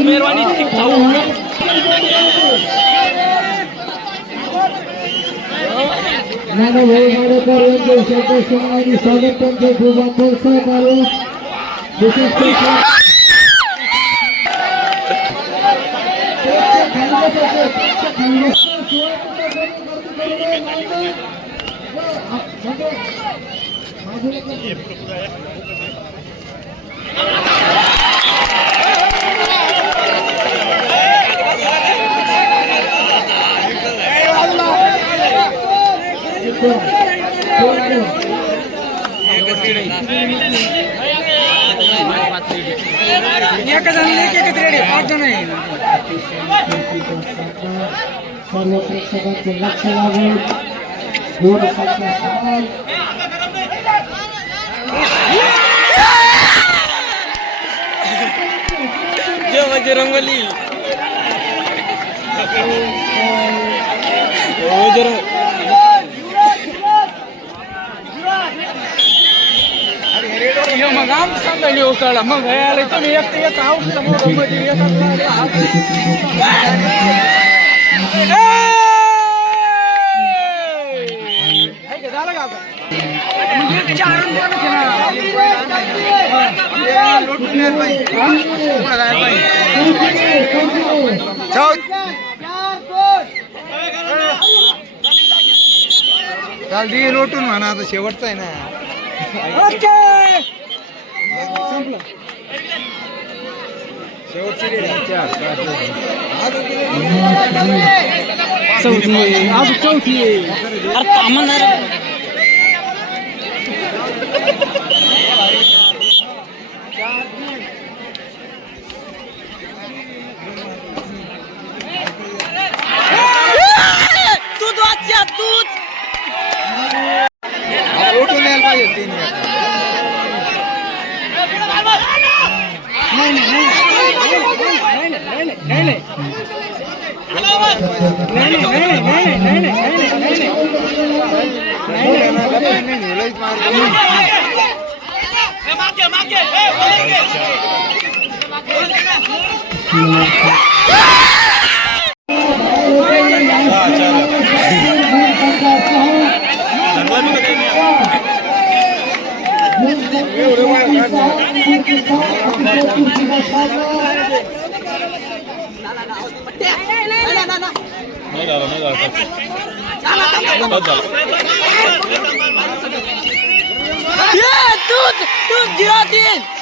मेहरबानी स्वागत त्यांचे खूप आपण सहकार्य विशेष सर्व प्रेक्षकांचे लक्ष लागून रंगोली मग आम सांगायला उचलला मग आले तुम्ही एक येत आहोत चाल दे लोटून म्हणा आता शेवटचा आहे ना चौथी लोटून यायला पाहिजे तीन तू 0-3